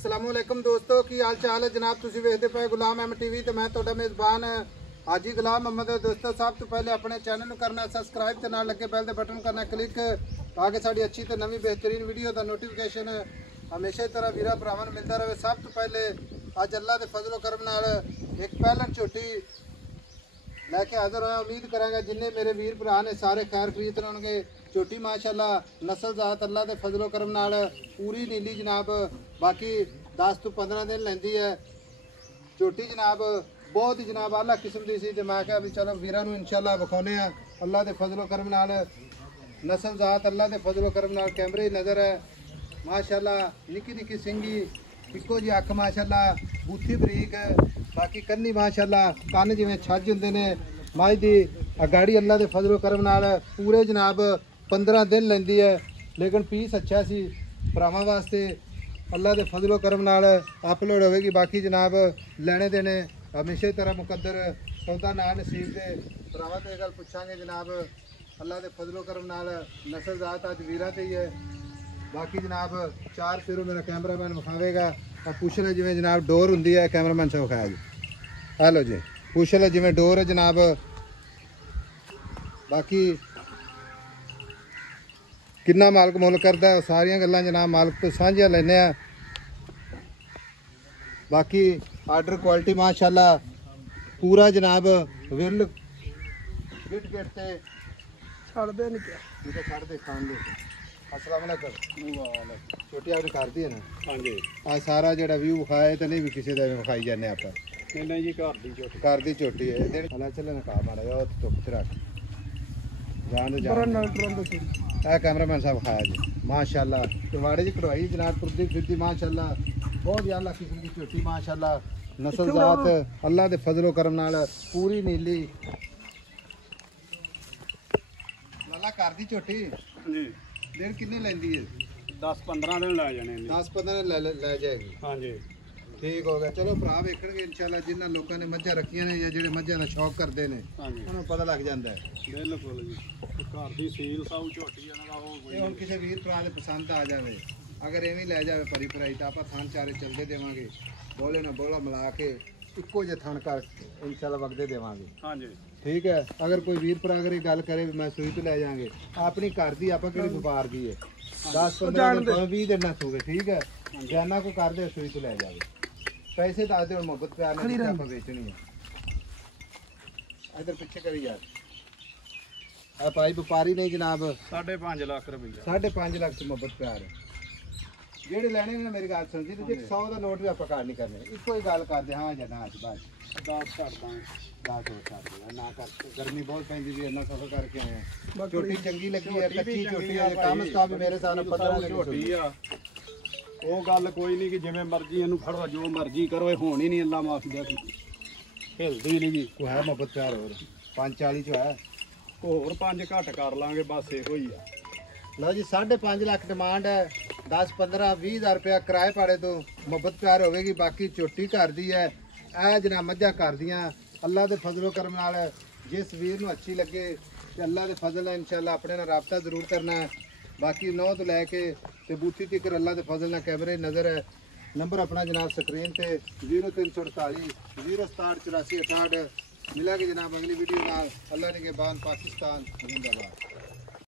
अस्सलामुअलैकुम दोस्तों की हाल चाल है जनाब। तुसीं वेखदे पे गुलाम एम टीवी ते मैं तुहाडा मेज़बान हाजी गुलाम मोहम्मद। दोस्तों सब तो पहले अपने चैनल नूं करना सबसक्राइब ते नाल लगे बैल दे बटन करना क्लिक ताकि साडी अच्छी ते नवीं बेहतरीन वीडियो दा नोटिफिकेशन हमेशा की तरह वीरा भरावां नूं मिलदा रहे। सब तो पहले अज अल्लाह के फजलो करम नाल एक पहलन झोटी लैके हाज़र होया। उम्मीद करांगा जिन्ने मेरे वीर भरा ने सारे खैर खरीद रहणगे। झोटी माशाअल्लाह नस्ल जात अल्लाह के फजलो करम नाल पूरी नीली जनाब, बाकी 10 तो 15 दिन लैंदी है झोटी जनाब। बहुत ही जनाब आला किस्म की सी। मैं क्या भी चलो वीरां नूं इंशाअल्लाह विखाउने आ अल्लाह के फजलो करम नाल नस्ल जात अल्लाह के फजलो करम नाल कैमरे नज़र है माशाअल्लाह। निक्की निक्की सिंगी इक्को जी अख माशाअल्लाह, बूथी बरीक, बाकी कन्नी माशाअल्लाह, कन्न जिवें छज हुंदे ने मझ दी। गाड़ी अल्लाह के फजलो करम नाल पूरे जनाब 15 दिन लैंदी है, लेकिन पीस अच्छा सी भरावां वास्ते अल्लाह के फजलो करम नाल अपलोड होगी। बाकी जनाब लैने देने हमेशा की तरह मुकद्दर सौदा ना नसीब के भरावां ते गल पुछांगे जनाब। अल्लाह के फजलो करम नाल नस्ल जात अज वीरां ते ही है। बाकी जनाब चार फिरों मेरा कैमरामैन विखावेगा। और पुछल जिमें जनाब डोर होंगी है, कैमरामैन से विखाया जी। हेलो जी, पुछल जिमें डोर है जनाब। बाकी किन्ना मालक मुल करता है सारिया गल्लां जनाब मालक तो सांझिया लेने आ। बाकी आर्डर क्वालिटी माशाअल्लाह पूरा जनाब विल गिट गिट ते छड़ दे नहीं क्या छड़ दे खान दे। अस्सलाम वालेकुम। छोटी आपने कर दी है ना? हाँ जी। आज सारा जो व्यू विखाए तो नहीं भी किसी का विखाई जाने आप? नहीं जी, घर दी चोटी है। चले ना कहा माड़ा जा धुप च रख जान दे। कैमरामैन साहब खाया जी माशाअल्लाह। टवाड़े की कढ़वाई जनाब तुरदी फिरदी माशाअल्लाह। बहुत ही आला किस्म की झोटी माशाअल्लाह। नस्ल जात अल्लाह के फजलो करम नाल पूरी नीली लाला कर दी झोटी जी। दिन किन्ने लैंदी है? 10-15 दिन लै जाने। 10-15 दिन लै जाएगी। हाँ जी, ठीक हो गया। चलो भरा वेखणगे इंशाअल्लाह जिन्हां लोगों ने मझां रखियां ने या जिहड़े मझां दा शौक करदे ने उन्हां पता लग जांदा है। बिल्कुल जी, घर दी सील साऊ झोटी इन्हां दा हो हुण किसी वीर भरा दे पसंद आ जावे, अगर एवें लै जावे परी भराई तां आपां थान चारे चलदे देवांगे। बोले ना बोला मिला के इक्को जे थान कर इंशाअल्लाह वगदे देवांगे। हाँ जी, ठीक है। अगर कोई वीर भरा अगर गल करे मैं सूई तो लै जाएंगे अपनी घर दी, आपां किहड़ी व्यापार दी है। 10-15 दिन 20 दिन ना सूगे, ठीक है। जाना को कर दे सूई तो लै जावे। पैसे दस दे, मोहब्बत प्यार नाल आपां बेचनी है। इधर पीछे करी यार आप भाई व्यापारी नहीं जनाब। 5.5 लाख रुपया। 5.5 लाख से मोहब्बत प्यार है। जेडे लैने ने मेरी गल सुन जी, 100 का नोट भी आप कर नहीं करने, इको ही गल करते हाँ या ना। बस 10 छड़ दांगे, 10 हो छड़ ना कर। गर्मी बहुत पैंदी सी, इन्ना सफर करके आए हैं। झोटी चंगी लगी है, कच्ची झोटी है, कम से कम मेरे सामने 15 झोटी आ। ਉਹ ਗੱਲ ਕੋਈ ਨਹੀਂ ਕਿ ਜਿਵੇਂ ਮਰਜ਼ੀ ਇਹਨੂੰ ਫੜੋ ਜੋ ਮਰਜ਼ੀ ਕਰੋ, ਇਹ ਹੋਣੀ ਨਹੀਂ ਅੱਲਾ ਮਾਫ ਦੇ ਹਿਲਦੀ ਨਹੀਂ ਜੀ। ਕੋਈ ਹੈ ਮੁਹੱਬਤ ਪਿਆਰ ਹੋਰ 540 ਚ ਹੈ, ਹੋਰ 5 ਘੱਟ ਕਰ ਲਾਂਗੇ ਬਸ ਇਹੋ ਹੀ ਆ। लो जी 5.5 लाख डिमांड है। 10-15-20 हज़ार रुपया किराए पाड़े तो मुहब्बत प्यार होगी। बाकी झोटी घर दी है, ए जना मझा घर दियाँ अल्लाह के फजलो करम नाल जिस वीर नूं अच्छी लगे तो अल्लाह के फजल है इंशाअल्लाह अपने नाल राबता जरूर करना है। बाकी 9 तो लैके ते बूथी तक अल्लाह के फजल नाल कैमरे नज़र है। नंबर अपना जनाब स्क्रीन पे 0348 067 84 68। मिलेंगे जनाब अगली वीडियो नाल। अल्लाह ने के बाद पाकिस्तान जिंदाबाद।